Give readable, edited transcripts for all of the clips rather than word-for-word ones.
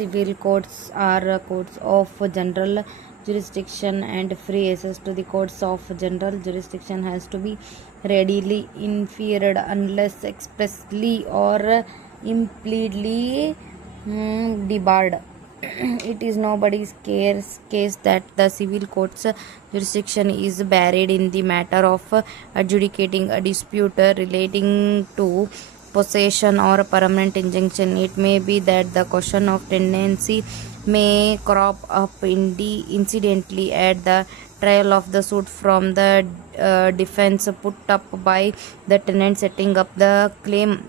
Civil courts are courts of general jurisdiction, and free access to the courts of general jurisdiction has to be readily inferred unless expressly or implicitly debarred. It is nobody's case that the civil court's jurisdiction is buried in the matter of adjudicating a dispute relating to possession or permanent injunction. It may be that the question of tenancy may crop up incidentally at the trial of the suit from the defense put up by the tenant setting up the claim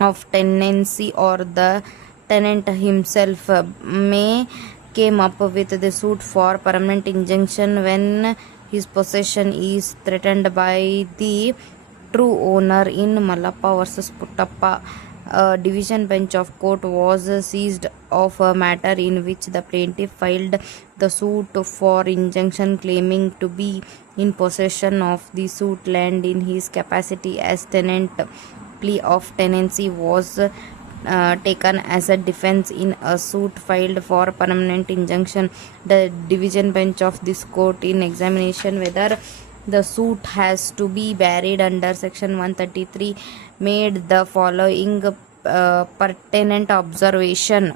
of tenancy, or the tenant himself may came up with the suit for permanent injunction when his possession is threatened by the true owner. In Malappa versus Puttappa, a division bench of court was seized of a matter in which the plaintiff filed the suit for injunction, claiming to be in possession of the suit land in his capacity as tenant. Plea of tenancy was taken as a defense in a suit filed for permanent injunction. The division bench of this court, in examination whether the suit has to be buried under section 133, made the following pertinent observation.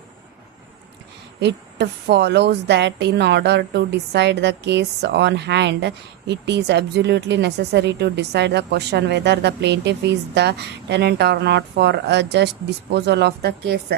It follows that in order to decide the case on hand, it is absolutely necessary to decide the question whether the plaintiff is the tenant or not. For a just disposal of the case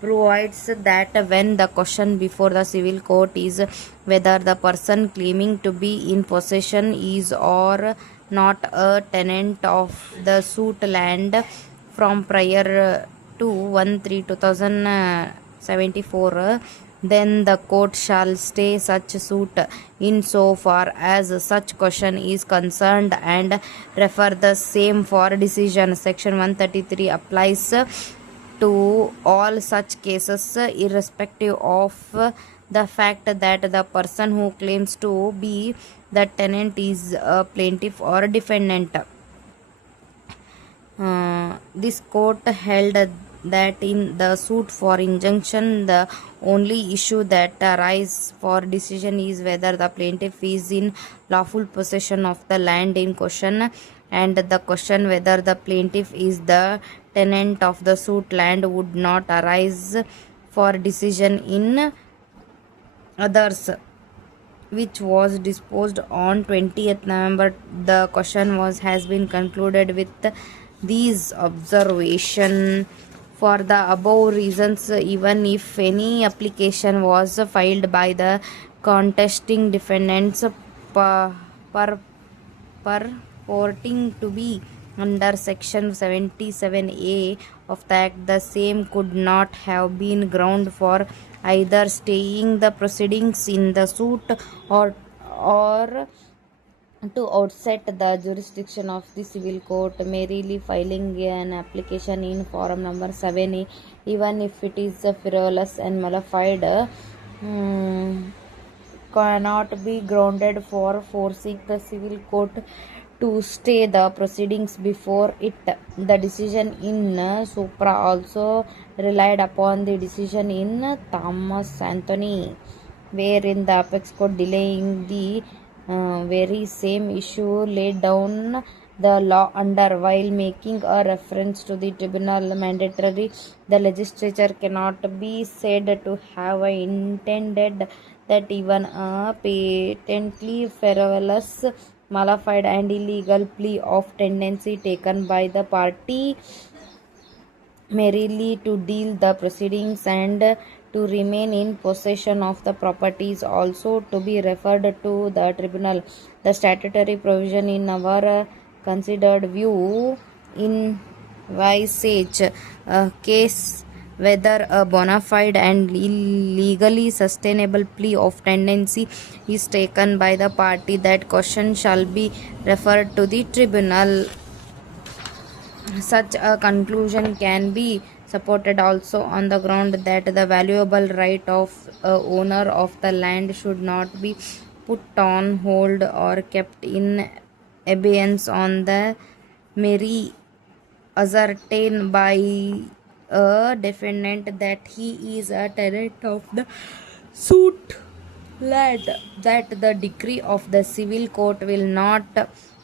provides that when the question before the civil court is whether the person claiming to be in possession is or not a tenant of the suit land from prior to 1/3/2074, then the court shall stay such suit in so far as such question is concerned and refer the same for decision. Section 133 applies to all such cases irrespective of the fact that the person who claims to be the tenant is a plaintiff or defendant. This court held that in the suit for injunction, the only issue that arises for decision is whether the plaintiff is in lawful possession of the land in question, and the question whether the plaintiff is the tenant of the suit land would not arise for decision in others, which was disposed on 20th November. The question has been concluded with these observation. For the above reasons, even if any application was filed by the contesting defendants purporting to be under section 77A of the Act, the same could not have been ground for either staying the proceedings in the suit or to outset the jurisdiction of the civil court, merely filing an application in forum number 7A, even if it is frivolous and modified, cannot be grounded for forcing the civil court to stay the proceedings before it. The decision in Supra also relied upon the decision in Thomas Anthony, wherein the apex court, delaying the very same issue, laid down the law under while making a reference to the tribunal mandatory. The legislature cannot be said to have intended that even a patently frivolous, modified and illegal plea of tenancy taken by the party merely to deal the proceedings and to remain in possession of the properties also to be referred to the tribunal. The statutory provision in our considered view in visage a case whether a bona fide and legally sustainable plea of tenancy is taken by the party, that question shall be referred to the tribunal. Such a conclusion can be supported also on the ground that the valuable right of a owner of the land should not be put on hold or kept in abeyance on the merry ascertain by a defendant that he is a tenant of the suit land, that the decree of the civil court will not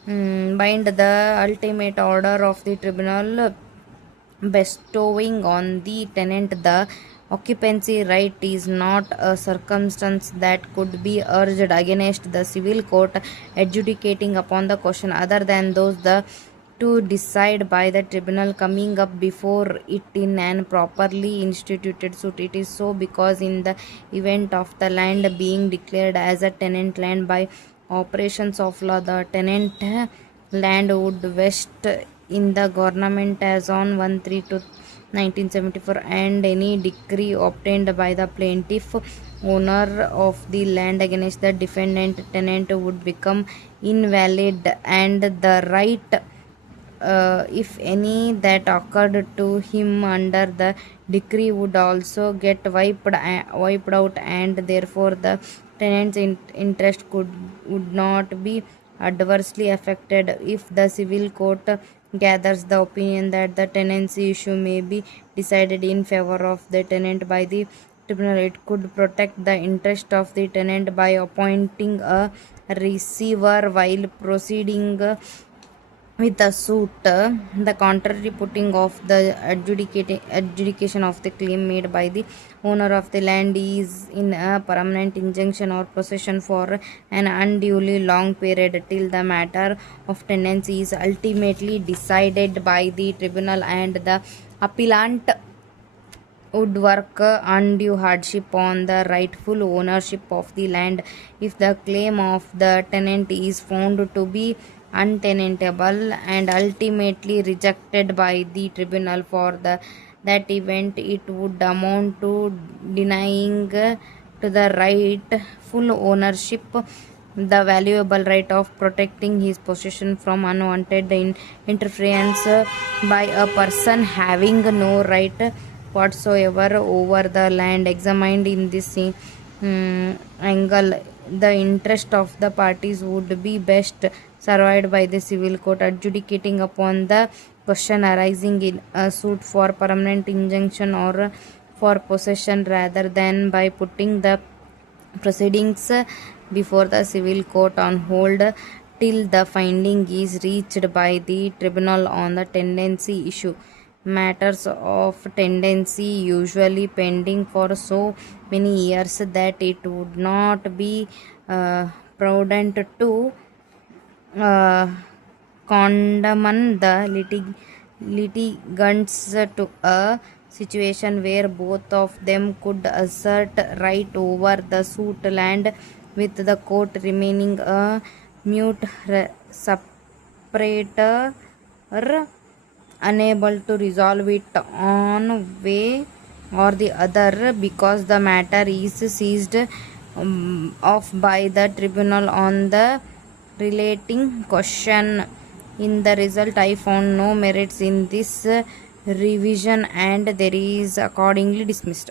bind the ultimate order of the tribunal bestowing on the tenant the occupancy right is not a circumstance that could be urged against the civil court adjudicating upon the question other than those the to decide by the tribunal coming up before it in an properly instituted suit. It is so because in the event of the land being declared as a tenant land by operations of law, the tenant land would vest in the government as on 1 to 1974, and any decree obtained by the plaintiff owner of the land against the defendant tenant would become invalid, and the right if any that occurred to him under the decree would also get wiped out, and therefore the tenant's interest would not be adversely affected. If the civil court gathers the opinion that the tenancy issue may be decided in favor of the tenant by the tribunal, it could protect the interest of the tenant by appointing a receiver while proceeding with a suit. The contrary putting of the adjudication of the claim made by the owner of the land is in a permanent injunction or possession for an unduly long period till the matter of tenancy is ultimately decided by the tribunal, and the appellant would work undue hardship on the rightful ownership of the land if the claim of the tenant is found to be untenable and ultimately rejected by the tribunal. For that event it would amount to denying to the rightful ownership the valuable right of protecting his possession from unwanted interference by a person having no right whatsoever over the land. Examined in this angle, the interest of the parties would be best served by the civil court adjudicating upon the question arising in a suit for permanent injunction or for possession, rather than by putting the proceedings before the civil court on hold till the finding is reached by the tribunal on the tenancy issue. Matters of tenancy usually pending for so many years that it would not be prudent to uh, condemn the litigants to a situation where both of them could assert right over the suit land, with the court remaining a mute separator unable to resolve it on way or the other because the matter is seized off by the tribunal on the relating question. In the result, I found no merits in this revision and there is accordingly dismissed.